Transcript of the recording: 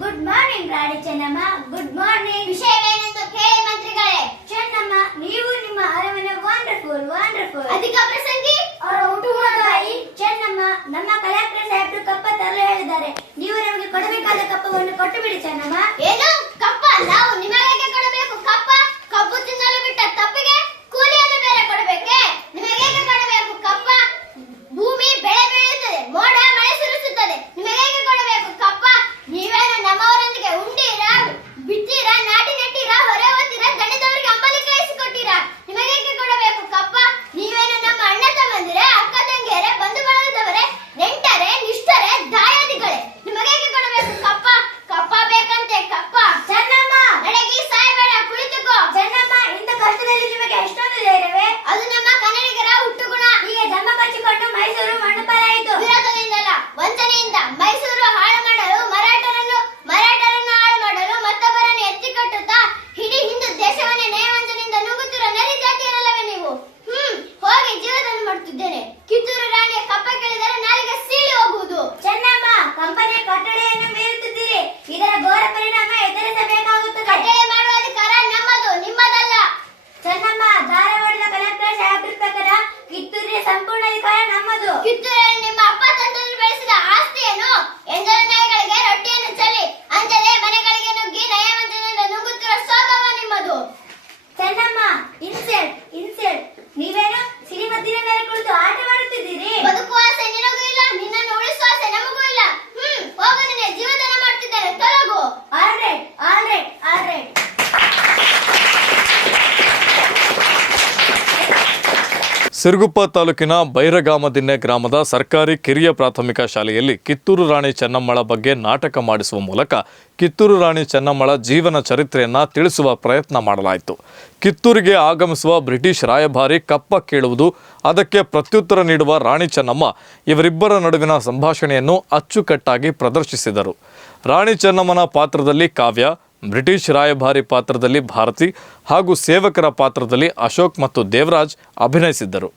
Good morning Rani Chennamma good morning ವಿಷಯ ಕೇಳಿ ಮಂತ್ರಿಗಳೇ. ಚೆನ್ನಮ್ಮ ನೀವು ನಿಮ್ಮ ಅರಮನೆ ವಂಡರ್ಫುಲ್ ವಂಡರ್ಫುಲ್ ಅಧಿಕ ಪ್ರಸಂಗಿ? ಅವರ ಹುಟ್ಟುವ ತಾಯಿ ಚೆನ್ನಮ್ಮ ನಮ್ಮ ಕಲೆಕ್ಟರ್ ಸಾಹೇಬ್ರು ಕಪ್ಪ ತರಲು ಹೇಳಿದ್ದಾರೆ. ನೀವು ನಮಗೆ ಕೊಡಬೇಕಾದ ಕಪ್ಪವನ್ನು ಕೊಟ್ಟು ಬಿಡಿ ಚೆನ್ನಮ್ಮ Good day. ಸಿರುಗುಪ್ಪ ತಾಲೂಕಿನ ಬೈರಗಾಮದಿನ್ನೆ ಗ್ರಾಮದ ಸರ್ಕಾರಿ ಕಿರಿಯ ಪ್ರಾಥಮಿಕ ಶಾಲೆಯಲ್ಲಿ ಕಿತ್ತೂರು ರಾಣಿ ಚೆನ್ನಮ್ಮಳ ಬಗ್ಗೆ ನಾಟಕ ಮಾಡಿಸುವ ಮೂಲಕ ಕಿತ್ತೂರು ರಾಣಿ ಚೆನ್ನಮ್ಮಳ ಜೀವನ ಚರಿತ್ರೆಯನ್ನು ತಿಳಿಸುವ ಪ್ರಯತ್ನ ಮಾಡಲಾಯಿತು. ಕಿತ್ತೂರಿಗೆ ಆಗಮಿಸುವ ಬ್ರಿಟಿಷ್ ರಾಯಭಾರಿ ಕಪ್ಪ ಕೇಳುವುದು, ಅದಕ್ಕೆ ಪ್ರತ್ಯುತ್ತರ ನೀಡುವ ರಾಣಿ ಚೆನ್ನಮ್ಮ ಇವರಿಬ್ಬರ ನಡುವಿನ ಸಂಭಾಷಣೆಯನ್ನು ಅಚ್ಚುಕಟ್ಟಾಗಿ ಪ್ರದರ್ಶಿಸಿದರು. ರಾಣಿ ಚೆನ್ನಮ್ಮನ ಪಾತ್ರದಲ್ಲಿ ಕಾವ್ಯ, ಬ್ರಿಟಿಷ್ ರಾಯಭಾರಿ ಪಾತ್ರದಲ್ಲಿ ಭಾರತಿ ಹಾಗೂ ಸೇವಕರ ಪಾತ್ರದಲ್ಲಿ ಅಶೋಕ್ ಮತ್ತು ದೇವರಾಜ್ ಅಭಿನಯಿಸಿದ್ದರು.